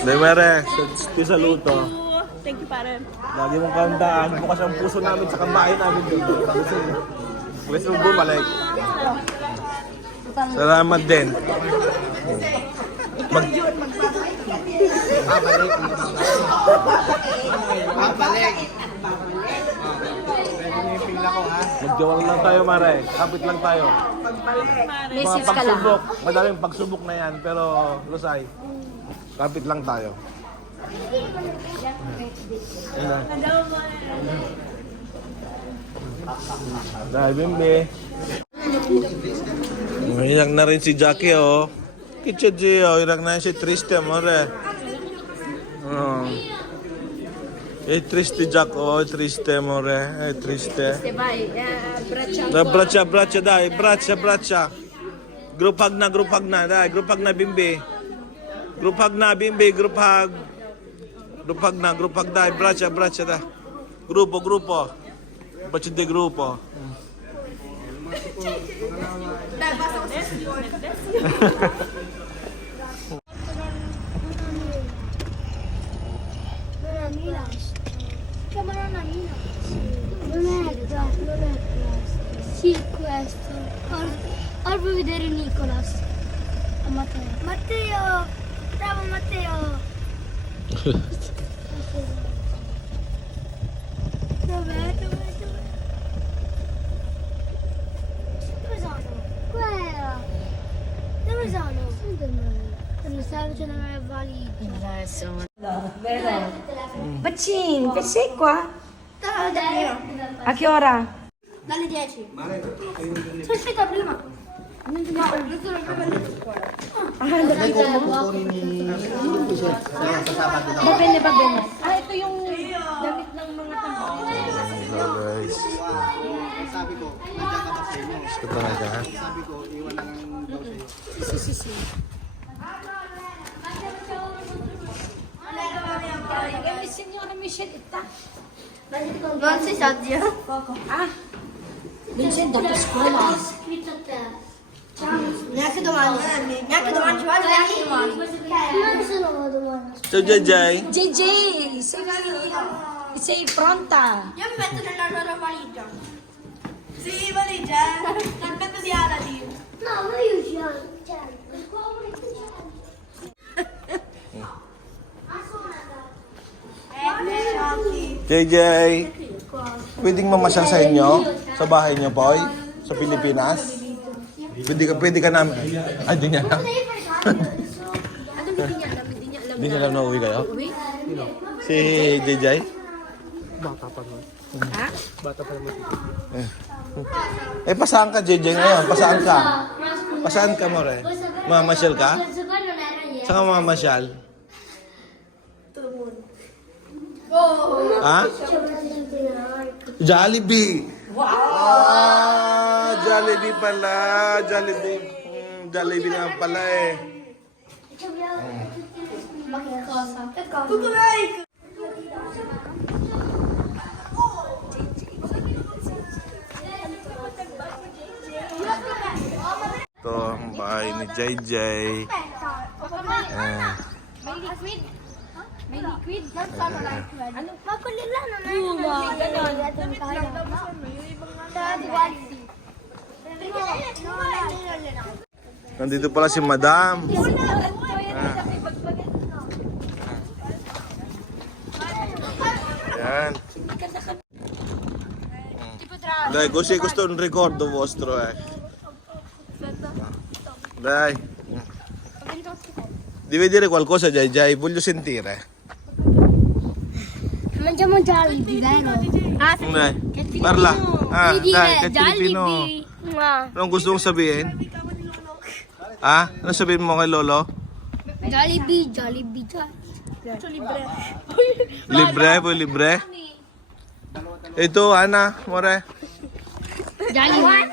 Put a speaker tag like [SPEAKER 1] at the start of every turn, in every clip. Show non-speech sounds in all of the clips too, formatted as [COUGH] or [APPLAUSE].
[SPEAKER 1] Dahil mere, sa, sa saluto.
[SPEAKER 2] Thank you, pare.
[SPEAKER 1] Lagi mong kandaan, bukas ang puso namin sa kambahay namin dito. Gusto mo. Gusto mo bumalik. Salamat din. Mag...
[SPEAKER 3] Babalik.
[SPEAKER 1] Magdiwang lang tayo, Mare. Kapit lang tayo.
[SPEAKER 4] May
[SPEAKER 1] Mga pagsubok, madaling pagsubok na yan, pero Lusay, kapit lang tayo. Na. Dahil bimbi. Umiyak na rin si Jackie, oh. Kitsa G, oh. Iyak na si Triste, amore. Oh. Eh, triste Jack, oh. Triste, amore. Eh, triste.
[SPEAKER 4] Bracha.
[SPEAKER 1] Da braccia, braccia, dai, braccia, braccia. Group hug na, group hug na, dai, group hug na, bimbi. Group hug na, bimbi, group hug. Group hug na, group hug, dai, braccia, braccia, da. Grupo, grupo. Bacio di grupo.
[SPEAKER 5] Non è [LAUGHS] Dov'è? Dov'è? Dove sono? Quella! Dove sono? Non stavo facendo la valigia.
[SPEAKER 4] Bacin, che sei qua? A che ora?
[SPEAKER 5] Dalle 10. Sì, aspetta prima. Non sono
[SPEAKER 4] Va bene, va bene. Ah, ito yung damit ng mga tao.
[SPEAKER 1] Hello guys.
[SPEAKER 3] Sabi ko, nandiyan ka ba sa inyo?
[SPEAKER 1] Gusto talaga, ha?
[SPEAKER 3] Sabi ko, iwan lang daw sa iyo.
[SPEAKER 4] Eh, signora Michelle, ita.
[SPEAKER 5] Non si sa Dio.
[SPEAKER 4] Ah, Vincent, dopo scuola.
[SPEAKER 5] Domani ci vado, neanche domani. Non sono domani.
[SPEAKER 1] So, JJ.
[SPEAKER 4] JJ, sei, sei pronta?
[SPEAKER 5] Io mi metto nella loro valigia. Sì, valigia. Nel petto di Aladdin. No, ma io cuore
[SPEAKER 1] JJ. Pwedeng mamasyal sa inyo? Sa bahay niyo, Poy? Sa Pilipinas? Pwede ka, pwede ka namin. Ay, di niya alam. Di niya alam na uwi kayo? Si JJ?
[SPEAKER 4] Ha?
[SPEAKER 1] Eh, pasaan ka, JJ, ngayon? Pasaan ka? Pasaan ka, more? Mamasyal ka? Saan ka mamasyal? Ha? Jollibee! Wow! Jollibee pala! Jollibee. Hmm, Jollibee na pala eh.
[SPEAKER 5] Tutto lei.
[SPEAKER 1] Ito ang bahay ni JJ. Eh,
[SPEAKER 5] May liquid. May liquid. Ano? Makulila na na. Ganon. Dati quality.
[SPEAKER 1] Nandito pala si Madam. Yan. Dai, così questo è un ricordo vostro, eh. Dai. Devi dire qualcosa, Jai Jai, voglio sentire.
[SPEAKER 5] Mangiamo Jollibee, vero? Ah,
[SPEAKER 1] Dai, parla. Ah, dai, che Filipino.
[SPEAKER 5] Ma.
[SPEAKER 1] Anong gusto mong sabihin? Ha? Ano sabihin mo kay Lolo?
[SPEAKER 5] Jollibee, Jollibee, Jollibee. [LAUGHS]
[SPEAKER 1] Libre, po libre. Ito, Ana, more.
[SPEAKER 5] Jollibee.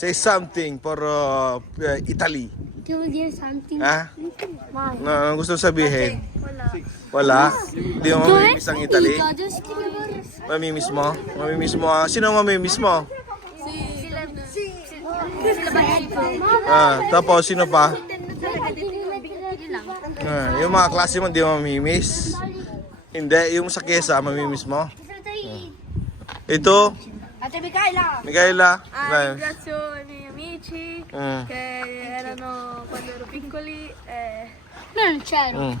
[SPEAKER 1] Say something for uh, Italy.
[SPEAKER 5] Che vuol dire something?
[SPEAKER 1] Ha?
[SPEAKER 5] Mai.
[SPEAKER 1] No, anong gusto mong sabihin? Wala. Hindi mo mamimiss ang Italy? Mamimiss mo? Mamimiss mo? ah. Sino mamimiss mo? Ah, tapos, sino pa? Ah, yung mga klase mo, di mo mamimiss. Hindi, yung sa kesa, mamimiss mo. Ito,
[SPEAKER 4] Ate Mikaela.
[SPEAKER 1] Michaela.
[SPEAKER 2] Ah,
[SPEAKER 1] Dai.
[SPEAKER 2] ringrazio i miei amici
[SPEAKER 1] Mm.
[SPEAKER 2] che erano quando ero piccoli e
[SPEAKER 5] Non c'ero.
[SPEAKER 1] Mm.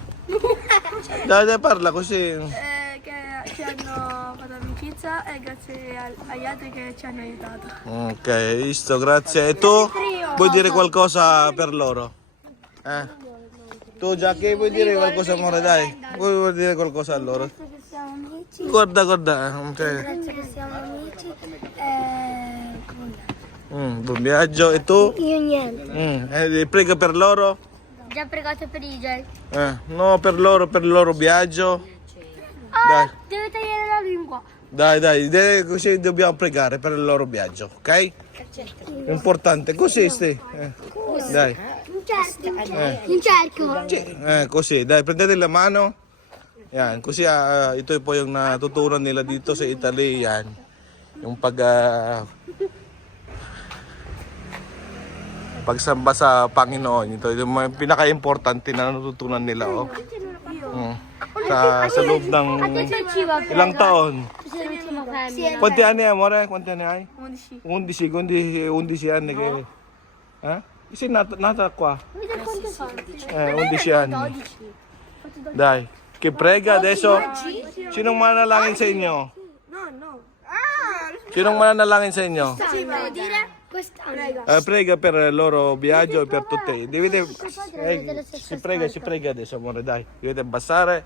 [SPEAKER 1] Dai, dai, parla così.
[SPEAKER 2] eh, che ci hanno fatto amicizia e grazie al- agli altri che ci hanno aiutato.
[SPEAKER 1] Ok, visto, grazie. E tu vuoi dire qualcosa per loro? Eh? Tu, Jackie, vuoi dire qualcosa, amore? Dai, vuoi, vuoi dire qualcosa a loro?
[SPEAKER 5] Grazie che siamo amici.
[SPEAKER 1] Guarda, guarda. ok.
[SPEAKER 5] Grazie che siamo amici. Eh,
[SPEAKER 1] Mm, buon viaggio. E tu?
[SPEAKER 5] io niente.
[SPEAKER 1] Mm, eh, prega per loro?
[SPEAKER 5] Già pregato per i gel.
[SPEAKER 1] Eh, no, per loro, per il loro viaggio.
[SPEAKER 5] Ah,
[SPEAKER 1] Dai.
[SPEAKER 5] deve tagliare la lingua.
[SPEAKER 1] Dai, dai, de- così dobbiamo pregare per il loro viaggio, ok? Importante, così stai. Eh, dai,
[SPEAKER 5] Un.
[SPEAKER 1] Sì, eh, così, dai, prendete la mano. Yan, kasi ah, ito po yung natutunan nila dito sa Italy, yan. Yung pag ah, pagsamba sa Panginoon, ito yung mga pinaka-importante na natutunan nila, oh. Mm. Sa, sa loob ng ilang taon. Quanti anni hai, amore? Quanti anni hai?
[SPEAKER 2] 11.
[SPEAKER 1] 11, 11, 11 anni che... Eh? Kasi nata, nata qua. Eh, 11 anni. Dai, che prega adesso. Sinong manalangin sa inyo?
[SPEAKER 2] No, no.
[SPEAKER 1] Sinong manalangin sa inyo?
[SPEAKER 5] Quest'anno.
[SPEAKER 1] Eh, prega per il loro viaggio e per tutti. Dovete, eh, si prega, si prega adesso, amore, dai. Dovete abbassare.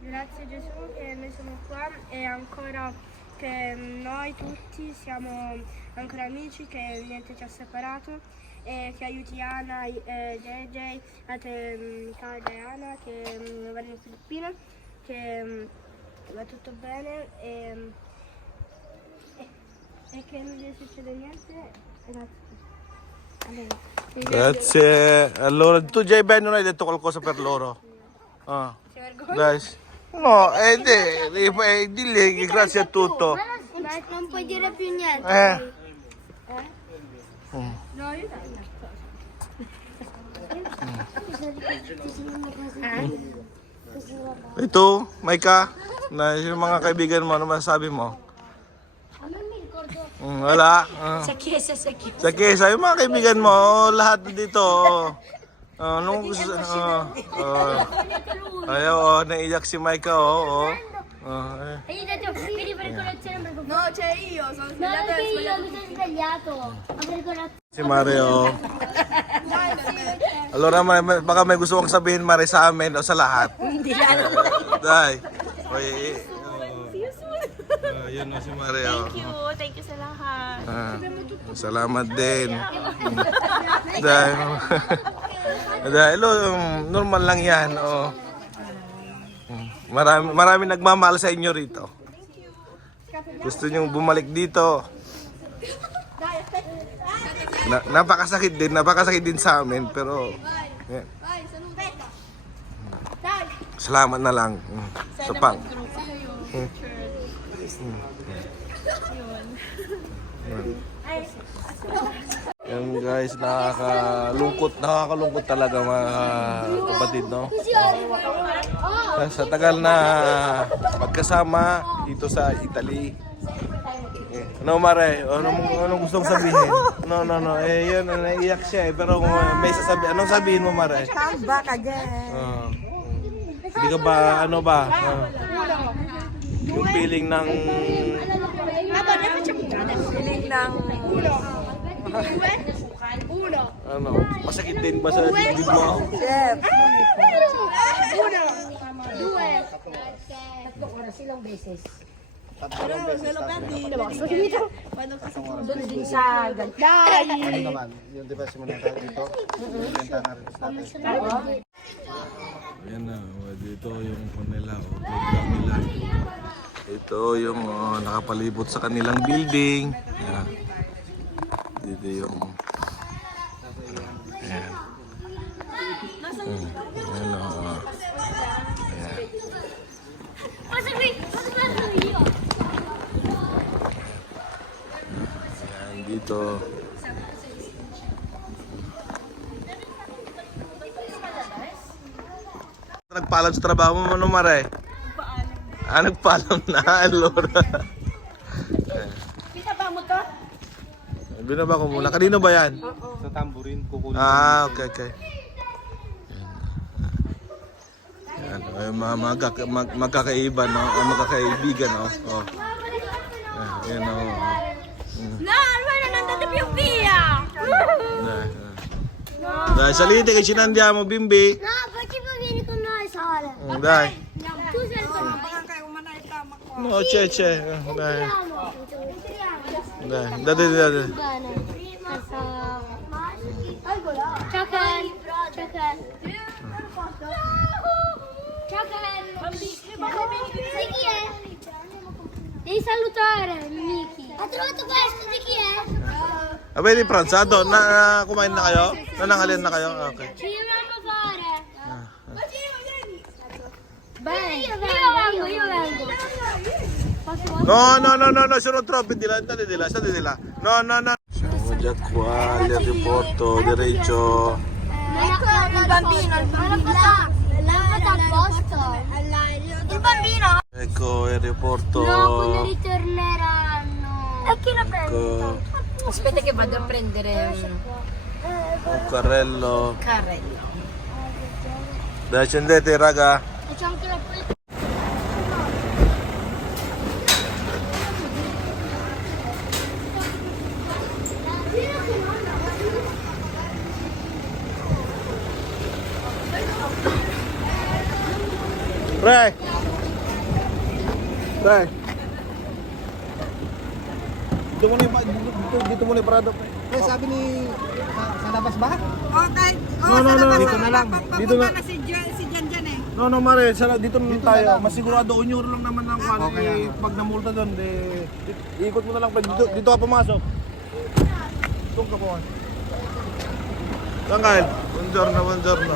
[SPEAKER 2] Grazie Gesù che noi siamo qua e ancora che noi tutti siamo ancora amici, che niente ci ha separato e che aiuti Anna, eh, JJ, altre mm, Michaela e Anna che mm, vanno in Filippine, che mm, va tutto bene e, mm, e, e che non gli succede niente. Grazie.
[SPEAKER 1] Grazie. Allora, tu già Ben non hai detto qualcosa per loro? Ah. Dai. No, eh, di, di, eh, dilli che grazie a tutto.
[SPEAKER 5] Non puoi dire più niente.
[SPEAKER 1] Eh.
[SPEAKER 2] No, io
[SPEAKER 1] Ito, Maika, na yung mga kaibigan mo, ano masasabi mo? Mm, wala. Ah.
[SPEAKER 4] Sa kesa, sa kesa.
[SPEAKER 1] Sa kesa, yung mga kaibigan mo, oh, lahat dito. Oh. Oh, nung gusto, oh, oh. Ayaw, oh, naiyak si Maika, oh, oh. Oh, eh.
[SPEAKER 2] No, c'è io, sono
[SPEAKER 5] No,
[SPEAKER 2] sbagliata
[SPEAKER 5] perché io mi sono sbagliato.
[SPEAKER 1] Si Mario. Allora, may, may, baka may gusto kong sabihin, Mare, sa amin o sa lahat. Hindi Dai. Oy, oh, yun o si Mario.
[SPEAKER 2] Thank you, thank you sa lahat.
[SPEAKER 1] Ah, salamat din. [LAUGHS] Dahil, [LAUGHS] dahil um, normal lang yan. Oh. Marami, marami nagmamahal sa inyo rito. Gusto nyo bumalik dito. Na, napakasakit din, napakasakit din sa amin, pero yan. Salamat na lang. mm, Sa pang. Mm. Yan guys, nakakalungkot, nakakalungkot talaga mga kapatid, no? Sa- tagal na magkasama dito sa Italy. Ano Mare? Anong, anong gusto mong sabihin? No, no, no. Eh, yun, naiiyak siya eh. Pero kung may sasabi, anong sabihin mo Mare?
[SPEAKER 4] Come back again.
[SPEAKER 1] Ah. Hindi ka ba, ano ba? Ah. Yung feeling ng...
[SPEAKER 4] Feeling ng...
[SPEAKER 1] Ano, masakit din ba sa dibdib mo?
[SPEAKER 4] Chef. Doon din sa gantay.
[SPEAKER 3] Ano naman, yung di ba simulan tayo dito? Sa.
[SPEAKER 1] Ayan na, oh, dito yung kanila, oh, program nila. Ito yung oh, nakapalibot sa kanilang building. Ayan. Dito yung... Ayan. Hmm, Ayan, oh. Ayan. Ayan, dito. Nagpaalam sa trabaho mo, ano mare? Ah, nagpaalam na, [LAUGHS] Lord.
[SPEAKER 4] Binaba mo to?
[SPEAKER 1] Binaba ko muna. Kanino ba yan?
[SPEAKER 3] Sa tamburin, kukunin.
[SPEAKER 1] Ah, okay, okay. Yan, ay, mga magkaka, mag, magkakaiba, no? O magkakaibigan, no? Oh. Yan, oh.
[SPEAKER 2] No, almeno non andate più via!
[SPEAKER 1] Dai, dai, salite che ce ne andiamo, bimbi.
[SPEAKER 5] No, poi tipo vieni con noi, Sara.
[SPEAKER 1] Dai.
[SPEAKER 5] Tu sei noi.
[SPEAKER 1] No, c'è, c'è. Dai, dai, date, date.
[SPEAKER 5] Devi salutare, Miki. Ha trovato questo di chi è?
[SPEAKER 1] Avete pranzato? Na, na, kumain na kayo? Nanangalin na kayo? Ah, Okay.
[SPEAKER 5] Io vengo, io vengo.
[SPEAKER 1] No, no, no, no, no, sono troppi di là, state di là, state di là. No, no, no. Siamo già qua all'aeroporto di Reggio.
[SPEAKER 5] Ecco il bambino, il bambino. Il bambino?
[SPEAKER 1] Ecco l'aeroporto.
[SPEAKER 5] No, quando ritorneranno. E chi lo
[SPEAKER 1] Ecco
[SPEAKER 4] Aspetta che vado a prendere
[SPEAKER 1] un carrello.
[SPEAKER 4] un carrello.
[SPEAKER 1] Dai, scendete, raga.
[SPEAKER 5] C'è anche la polizia.
[SPEAKER 1] Pre! Pre! Dito muna yung, dito, dito muna yung parado.
[SPEAKER 3] Eh, sabi ni... Sa, sa labas ba?
[SPEAKER 6] Okay.
[SPEAKER 1] No, no, no.
[SPEAKER 3] Dito na lang.
[SPEAKER 1] Dito na.
[SPEAKER 6] na si Jan, si Jan Jan eh.
[SPEAKER 1] No, no, Mare, sana dito na lang tayo. Masigurado, unyuro lang naman ang kwan.
[SPEAKER 3] Okay,
[SPEAKER 1] eh, pag namulta doon, eh, ikot mo na lang. Dito, dito ka pumasok. Doon ka po. Tanggal. Buongiorno, buongiorno.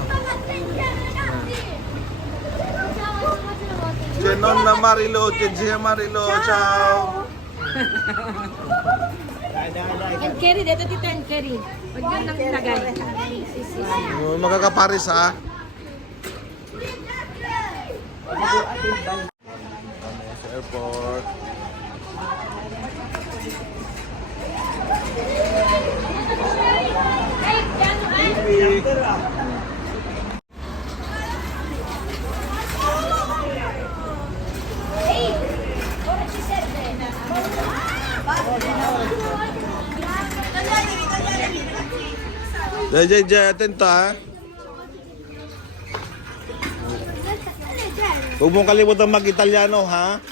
[SPEAKER 1] C'è nonna Marilo, c'è zia Marilo, ciao.
[SPEAKER 4] And carry, dito dito and carry. Huwag yun nang lagay.
[SPEAKER 1] Oh, Magkakaparis ha. Sa airport. Jai, Jai, Jai, attento ha. Huwag mong kalimutan mag-Italiano ha.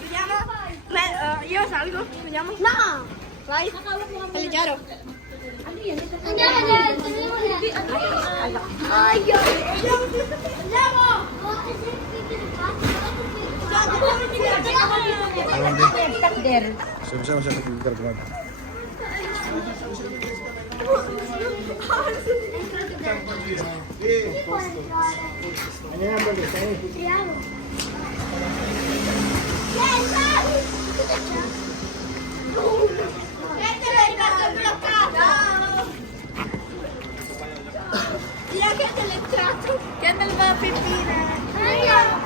[SPEAKER 2] Vediamo. Me- eh, io salgo, vediamo.
[SPEAKER 5] No!
[SPEAKER 2] Vai. Leggero.
[SPEAKER 5] Andiamo, andiamo, andiamo. Aia. Andiamo!
[SPEAKER 4] Stop there.
[SPEAKER 1] Siapa siapa siapa kita kemana?
[SPEAKER 5] Entriamo. È rimasto bloccato! Dirà che te l'è entrato!
[SPEAKER 2] Che andava a pipire.
[SPEAKER 5] Andiamo, andiamo! Andiamo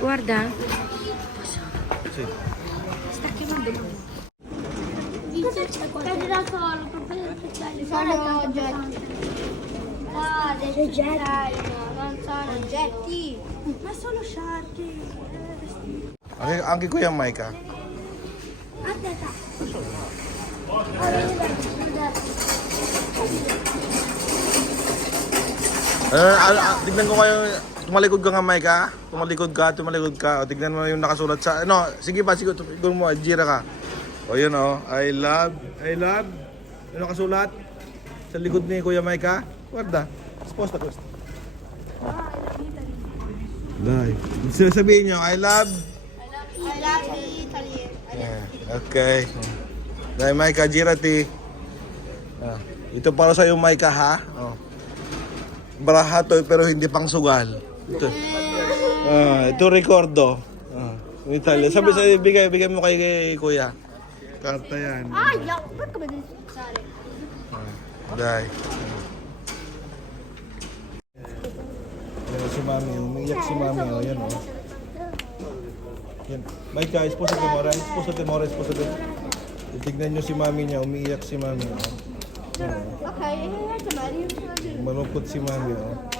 [SPEAKER 4] Guarda.
[SPEAKER 5] Prendi da solo, proprio Sono oggetti. Ah, dei oggetti. Non sono oggetti.
[SPEAKER 2] Ma sono sciarchi.
[SPEAKER 1] Anche, anche qui a Maika.
[SPEAKER 5] Aspetta.
[SPEAKER 1] Eh, tignan ko kayo. Tumalikod ka nga, Maika. Tumalikod ka, tumalikod ka. O, tignan mo yung nakasulat sa... Ano, sige pa, sige. Tignan mo, jira ka. O, yun o. I love, I love. Ano nakasulat? Sa likod ni Kuya Maika. Guarda. Sposta, sposta. Dai. Sasabihin nyo, I love.
[SPEAKER 5] I love Italy.
[SPEAKER 1] Yeah, okay. Dai, Maika, girati. Ah, ito para sa yung Micah ha. Oh. Baraha to pero hindi pang sugal. Ito. Ah, ito recordo. Ah, in Italia. Sabi sa bigay bigay mo kay, kay kuya. Karta yan.
[SPEAKER 5] Ay, yaw. Ba't ka ba din? Sorry.
[SPEAKER 1] Dai. Yan si Mami, umiiyak si Mami, oh, yan oh. Yan. Micah, esposa de Mora, esposa de Mora, esposa de... Titignan nyo si Mami niya, umiiyak si Mami, oh.
[SPEAKER 5] Okay, eh, yung sinabi.
[SPEAKER 1] Malungkot si Mami, oh.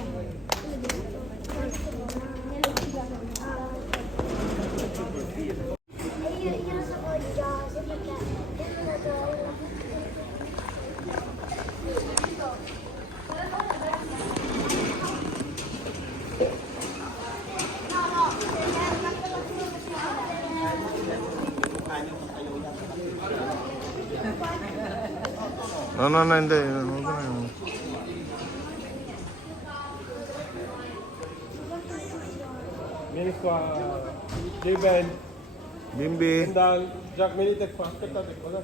[SPEAKER 1] No, no, no, hindi. Huwag ko na yun.
[SPEAKER 6] Minutes qua J-Ben,
[SPEAKER 1] Bimbi.
[SPEAKER 6] Dal, Jack Minitek pa, kita tek wala.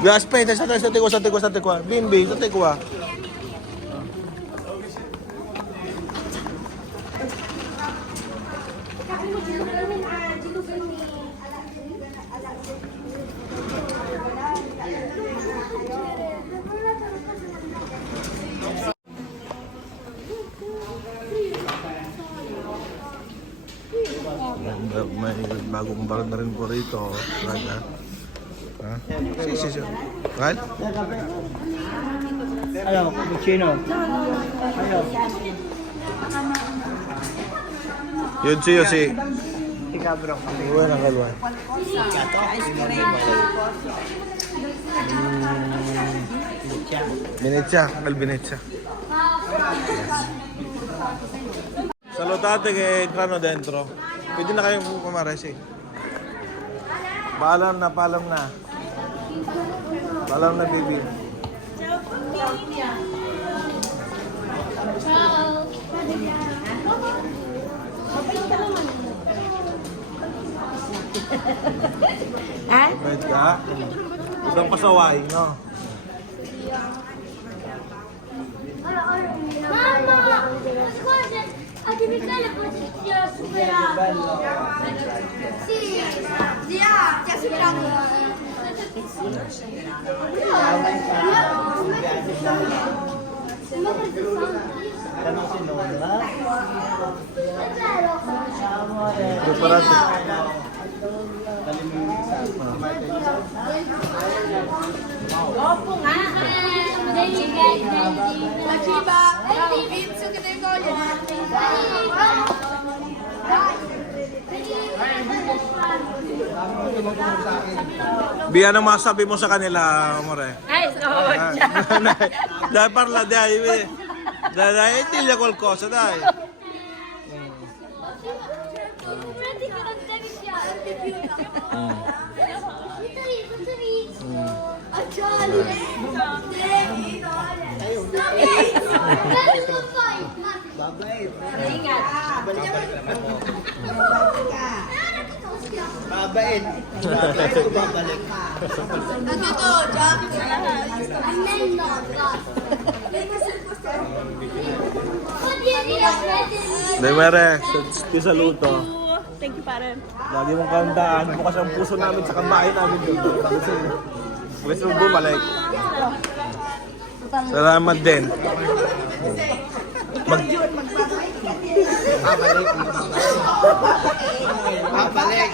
[SPEAKER 1] Gaspe, sa sa sa tikwa, sa tikwa, sa tikwa. Bimbi, sa tikwa. May bagong bar na rin po rito. Raga. Ha? Si, si, si. Right?
[SPEAKER 7] Ano, cappuccino. Ano?
[SPEAKER 1] Yun si, yun si.
[SPEAKER 7] Ikaw bro.
[SPEAKER 1] Iwan ang kalwa. Venezia, al Venezia. Salutate che entrano dentro. Pwede na kayong pumares eh. Paalam na, paalam na. Paalam na, baby. Wait ka. Isang pasaway, no?
[SPEAKER 5] A che Michele poi ti ha superato. Sì, ti ha, ti ha superato.
[SPEAKER 7] Tanong si Nora.
[SPEAKER 1] Preparate.
[SPEAKER 5] La ciba, penso che devi
[SPEAKER 1] Bi, ano masabi mo sa kanila, amore?
[SPEAKER 4] Ay, so, [LAUGHS]
[SPEAKER 1] dai, parla, dai. eh. Dai, dai, digli qualcosa, dai.
[SPEAKER 5] Comprati che
[SPEAKER 7] Babait.
[SPEAKER 4] ingat.
[SPEAKER 7] Babait. Babait ko babalik.
[SPEAKER 1] Dai, mere, ti saluto.
[SPEAKER 8] Thank you, pare.
[SPEAKER 1] Lagi mong kandaan, bukas ang puso namin sa kamay namin dito. Gusto mo bumalik. Salamat din. Mag
[SPEAKER 7] Babalik. Babalik.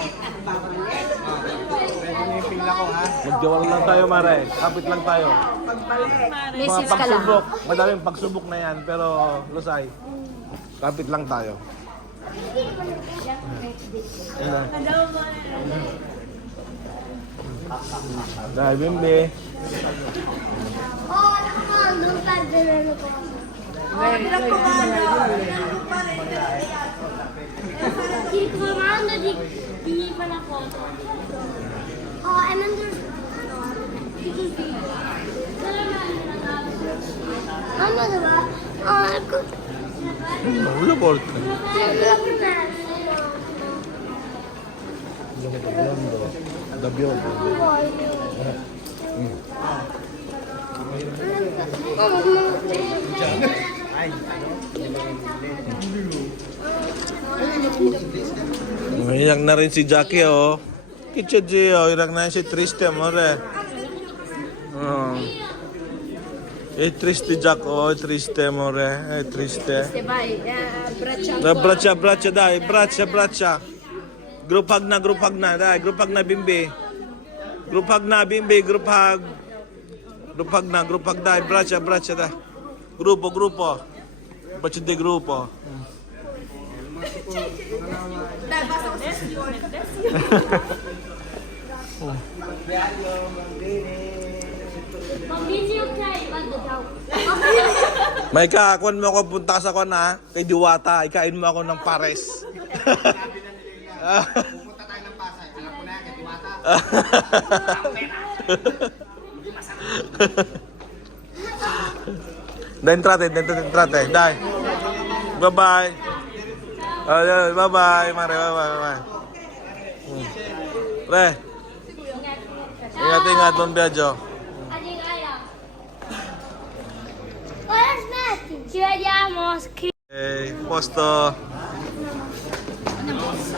[SPEAKER 1] Magdiwang lang tayo, Mare. Kapit lang tayo. Mga
[SPEAKER 4] sis ka lang.
[SPEAKER 1] pagsubok, madaming pagsubok na yan, pero Lusay, kapit lang tayo. Yan na. Dahil bimbi.
[SPEAKER 5] Oh, non perdere le cose. Ti comando di, di fare una foto. Oh, and then there's... Because the... Nonno dov'è? Ah, ecco.
[SPEAKER 1] Non lo porta.
[SPEAKER 3] Da biondo.
[SPEAKER 1] Umiyak na rin si Jackie, oh. Kitsa G, oh. Iyak na si Triste, amore. Oh. Eh, triste Jack, oh. Triste, amore. Eh, triste.
[SPEAKER 4] Vai, braccia.
[SPEAKER 1] Dai, braccia, braccia, dai. Braccia, braccia. Group hug na, group hug na. Dai, group na, bimbi. Group hug na, bimbi. Group hug. Group hug na, group hug, dai. Braccia, braccia, dai. Grupo, grupo. Braccia di grupo.
[SPEAKER 5] Ciao.
[SPEAKER 1] May kakon mo ako punta sa kon ha, kay Diwata, ikain mo ako ng pares. [LAUGHS]
[SPEAKER 3] Pupunta tayo ng Pasay. Alam ko na yan, kay Diwata.
[SPEAKER 1] Dai, entrate, entrate, entrate, dai. Bye-bye. Ayun, bye-bye, mare, bye-bye, bye-bye. Hmm. Pre. Ingat, ingat, buon viaggio.
[SPEAKER 5] Ci vediamo.
[SPEAKER 1] Okay, posto. na bolsa